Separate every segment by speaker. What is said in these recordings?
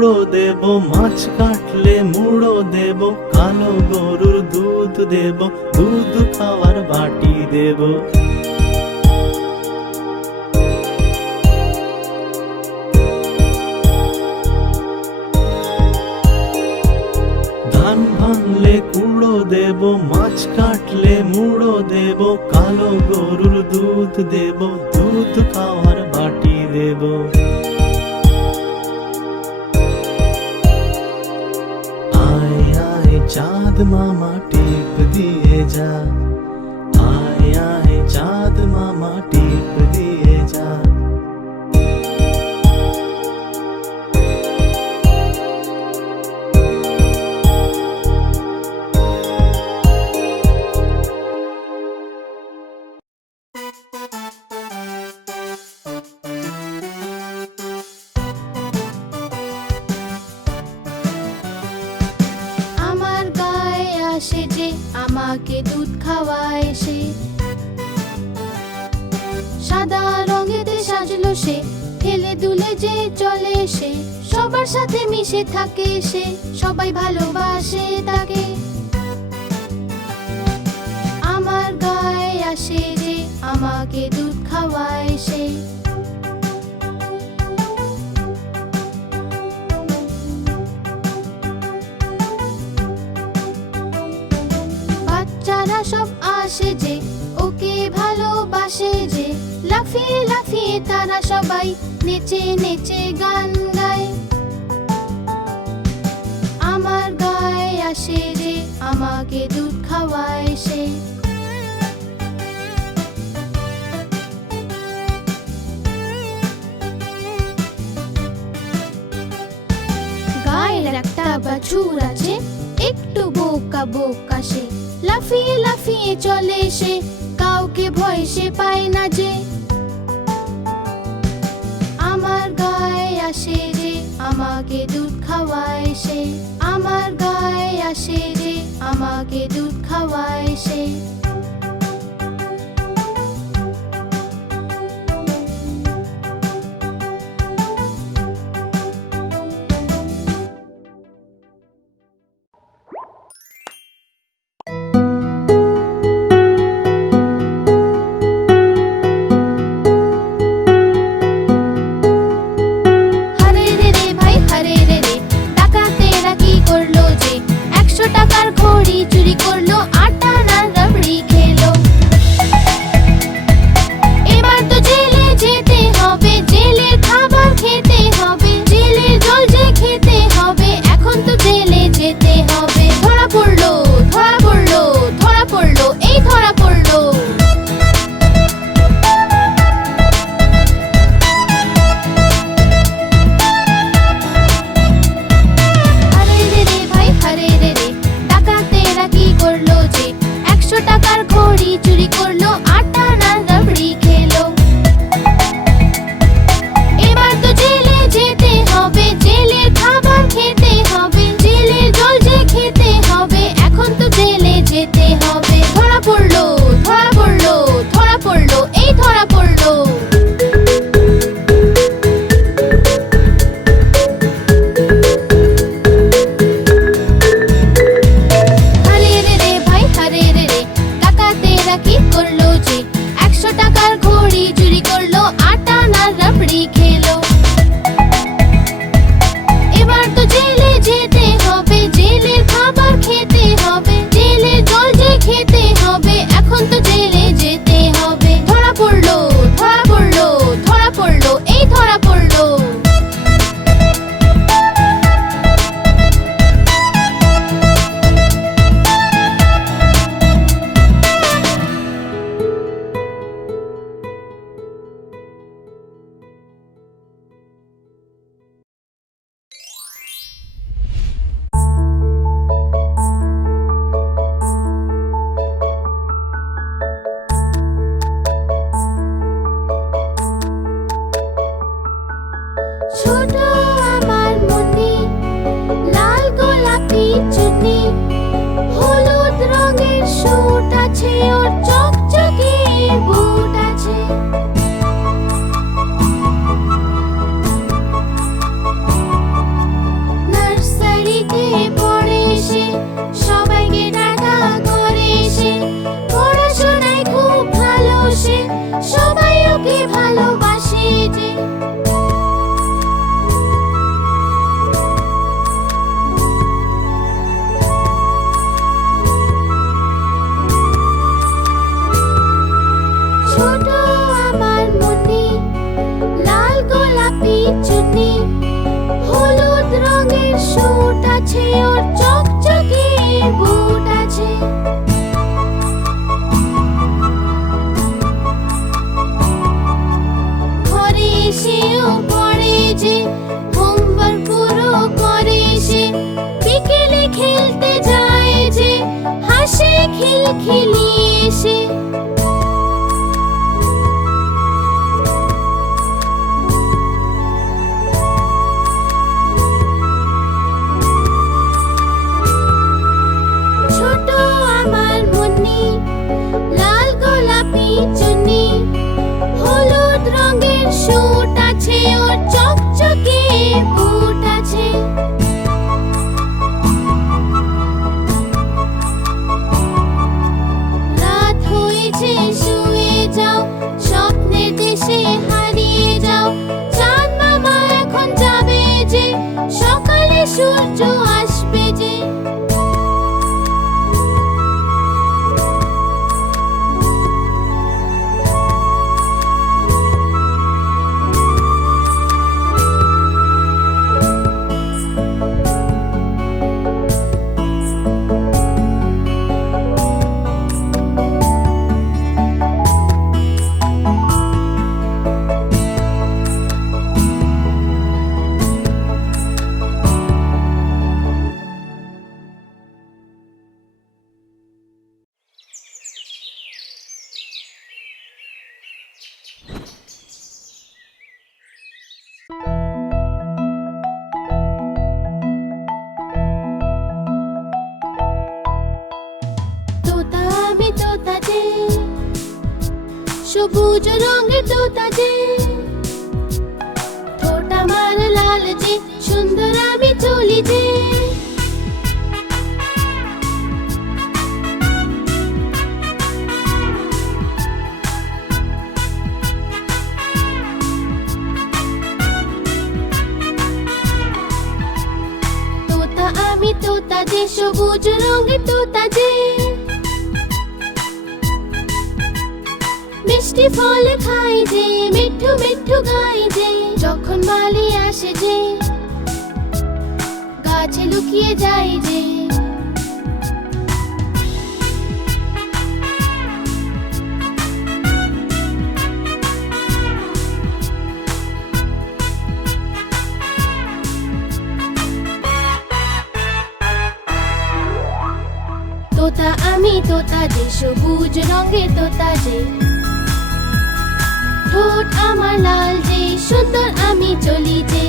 Speaker 1: কুড়ো দেব, মাছ কাটলে মুড়ো দেব, কালো গরুর দুধ দেব, দুধ খাওয়ার বাটি দেব। ধান ভাঙলে কুড়ো দেব, মাছ কাটলে মুড়ো দেব, কালো গরুর দুধ দেব, দুধ খাওয়ার বাটি দেব। আয় চাঁদ মামা টিপ দিয়ে যা আয় আয় চাঁদ মামা
Speaker 2: মিশে থাকে সে, সবাই ভালোবাসে তাকে। আমার গায়ে আসে যে, আমাকে দুধ খাওয়ায় সে। বাচ্চারা সব আসে যে, ওকে ভালোবাসে যে। লাফিয়ে লাফিয়ে তারা সবাই নেচে নেচে গান আসে যে আমাকে দুধ খাওয়ায় সে। গায়ের একটা বাছুর আছে, একটু বোকা বোকা সে। লাফিয়ে লাফিয়ে চলে সে, কাউকে ভয় সে পায় না যে। আমার গায়ে আসে যে আমাকে দুধ খাওয়ায় সে। আসে রে আমাকে দুধ খাওয়ায় সে। সকালে সূর্য সুন্দর আমি চলি যে। আমি তোতা যে, সবুজ রঙের তোতা যে। মিষ্টি ফল খাই যে, মিঠু মিঠু গাই যে, যখন মালি আসে যে। গাছে লুকিয়ে যাই যে। তোতা আমি, তোতা যে, সবুজ রঙের তোতা যে। ঠোঁট আমার লাল যে সুন্দর আমি চলি যে।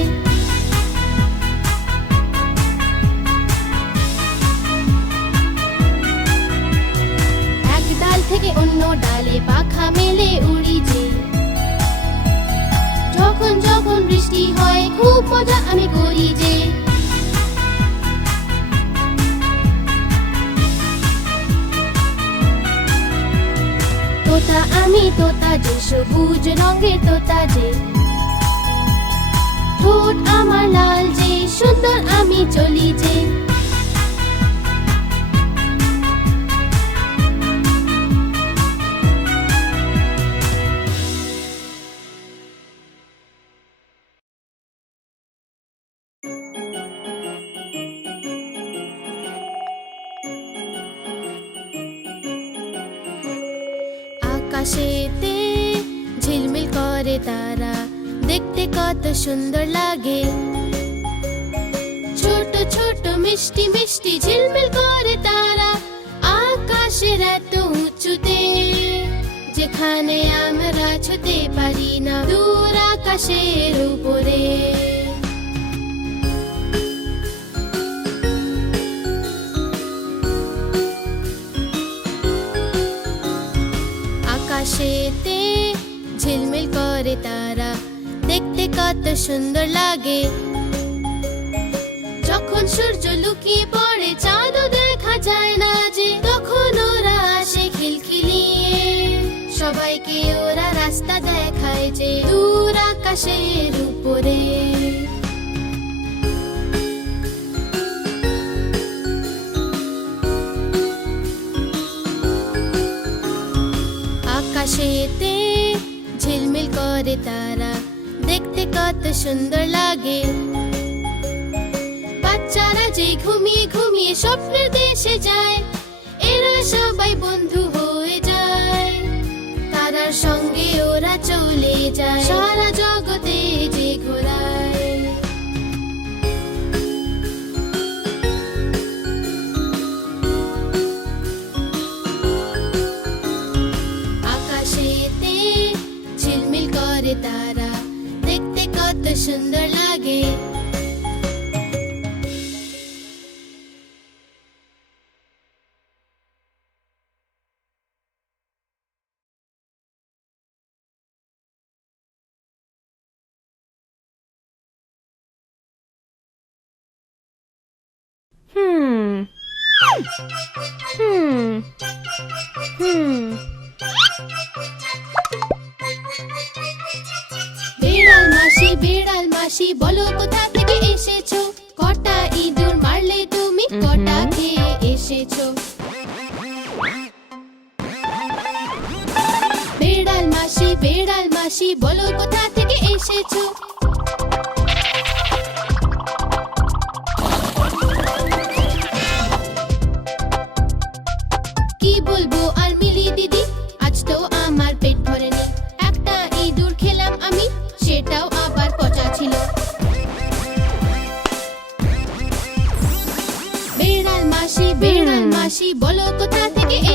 Speaker 2: থেকে অন্য ডালে পাখা মেলে উড়ি যে। যখন যখন বৃষ্টি হয়, খুব মজা আমি করি যে। তোতা আমি তোতা যে, সবুজ রঙের তোতা যে। ঠোঁট আমার লাল যে, সুন্দর আমি চলি যে। আকাশেতে ঝিলমিল করে তারা। দেখতে কত সুন্দর লাগে। ছোট ছোট, মিষ্টি মিষ্টি ঝিলমিল করে তারা। আকাশের এত উঁচুতে, যেখানে আমরা ছুতে পারি না। দূর আকাশের উপরে। আকাশেতে ঝিলমিল করে তারা। দেখতে কত সুন্দর লাগে। যখন সূর্য লুকিয়ে পড়ে চাঁদও দেখা যায় না যে, তখন ওরা আসে খিলখিলিয়ে। সবাইকে ওরা রাস্তা দেখায় যে, দূর আকাশের উপরে। করে তারা। দেখতে কত সুন্দর লাগে। বাচ্চারা যে ঘুমিয়ে ঘুমিয়ে স্বপ্নের দেশে যায়, এরা সবাই বন্ধু হয়ে যায়। তারার সঙ্গে ওরা চলে যায়। সারা জগতে হুম হুম বিড়াল মাসি বিড়াল মাসি বলো কোথা থেকে এসেছ? কটা ইঁদুর মারলে তুমি? কটা খেয়ে এসেছ? বিড়াল মাসি বিড়াল মাসি বলো কোথা থেকে এসেছ?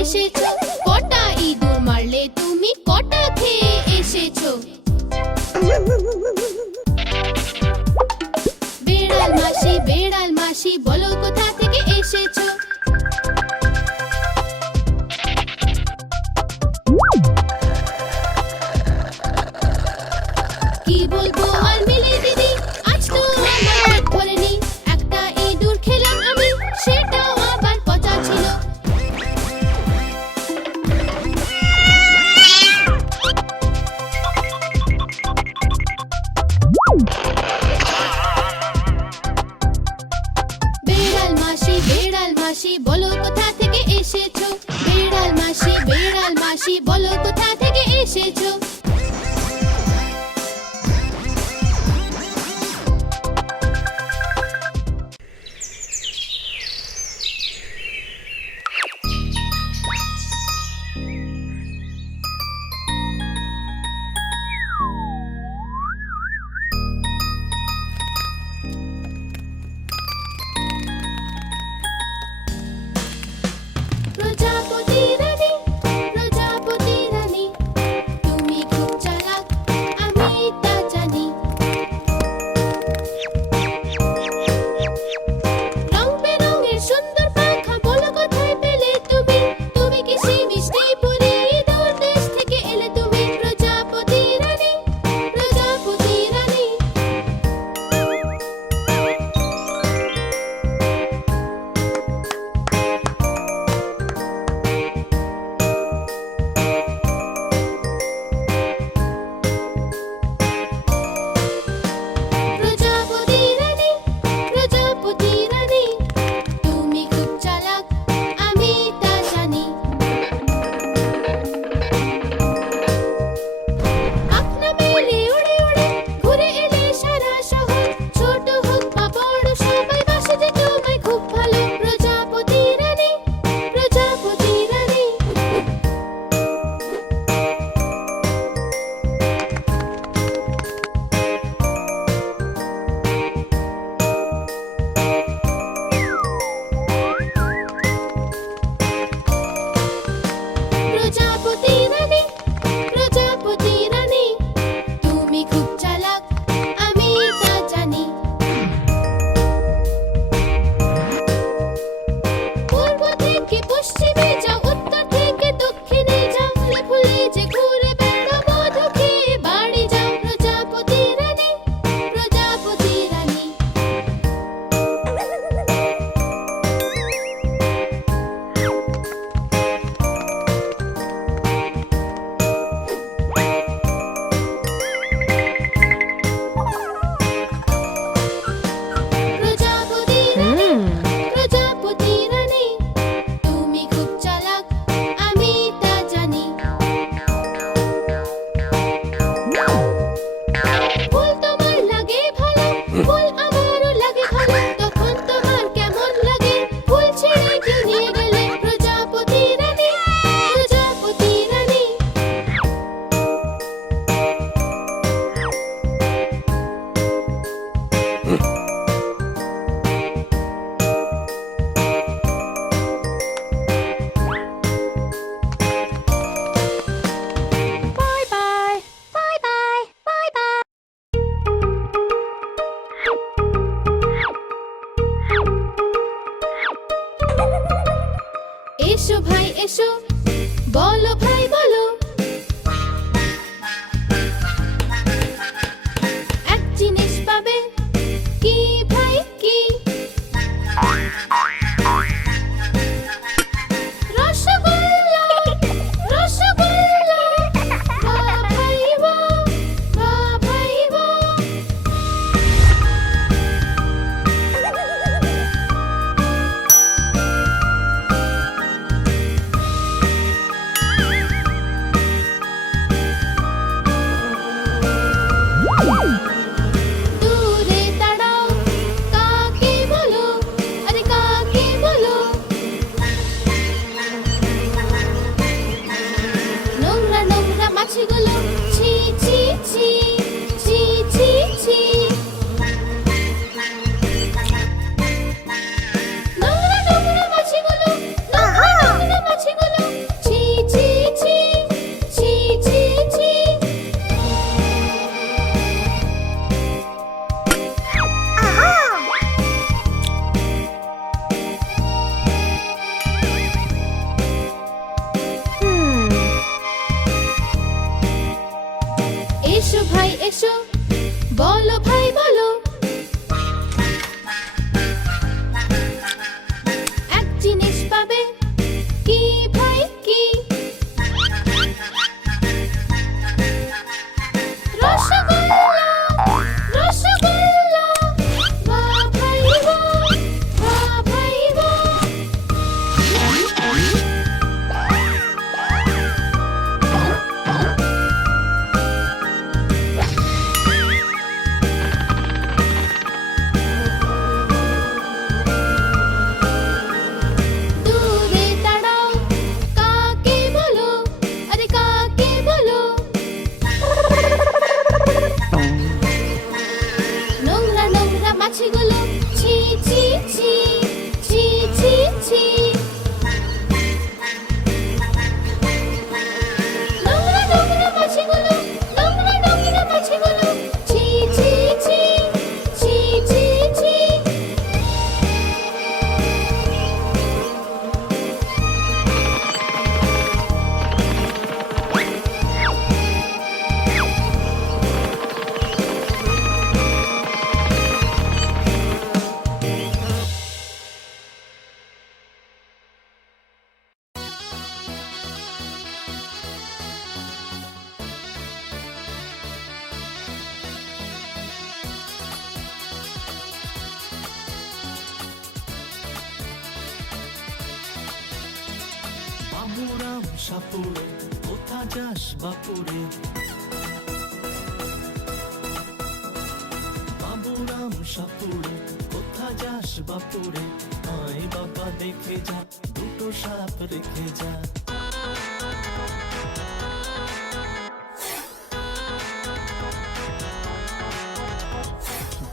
Speaker 2: এসেছ। কটা ইঁদুর মারলে তুমি কটা খেয়ে এসেছ? বেড়াল মাসি বেড়াল মাসি বলো কোথায়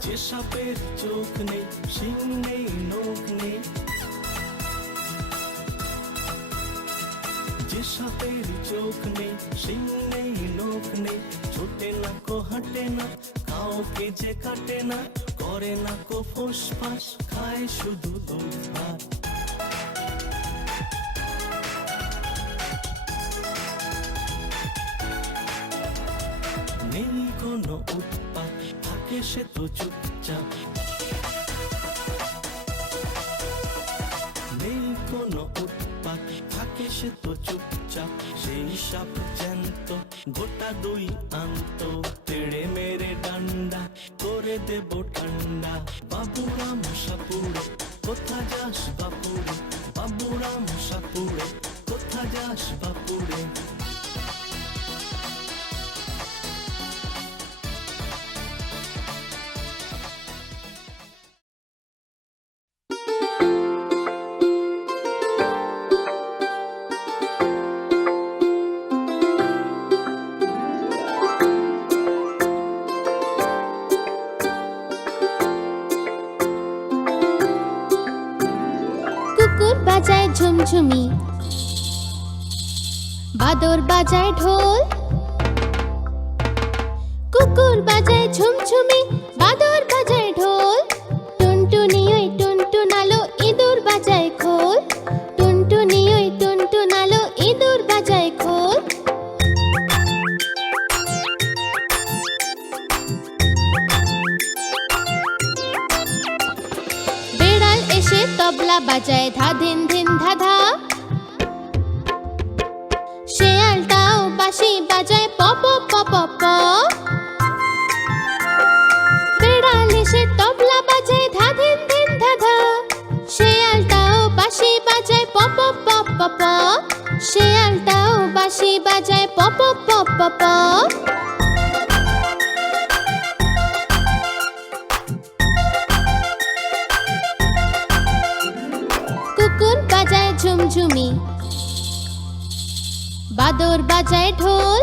Speaker 2: যে
Speaker 1: সাপের চোখ নেই শিং নেই নখ নেই যে সাপের চোখ নেই শিং নেই নখ নেই ছোটে না কো হাঁটে না কাউকে যে কাটে না করে না কো ফোস ফাস খায় শুধু দুধ নেই কোনো উৎপাত থাকে সে তো চুপচাপ। নেই কোনো উৎপাত, থাকে সে তো চুপচাপ। সেই সাপ জ্যান্ত, গোটা দুই আন্ত। তেড়ে মেরে ডান্ডা, করে দেব ঠান্ডা। বাবুরাম সাপুরে কোথা যাস বাপুরে? বাবুরাম
Speaker 2: বাদর বাজায় ঢোল। কুকুর বাজায় ঝুমঝুমি বাদর বাজায় ঢোল। টুনটুনি ওই টুনটুনালো ইঁদুর বাজায় খোল। টুনটুনি ওই টুনটুনালো ইঁদুর বাজায় খোল। বেড়াল এসে তবলা বাজায় ধা বাজায় প প বেড়াল এসে তবলা বাজায় ধা ধিন ধিন ধা ধা। শেয়ালটাও বাঁশি বাজায় প প প শেয়ালটাও বাঁশি কুকুর বাজায় ঝুমঝুমি। বাদর বাজায় ঢোল।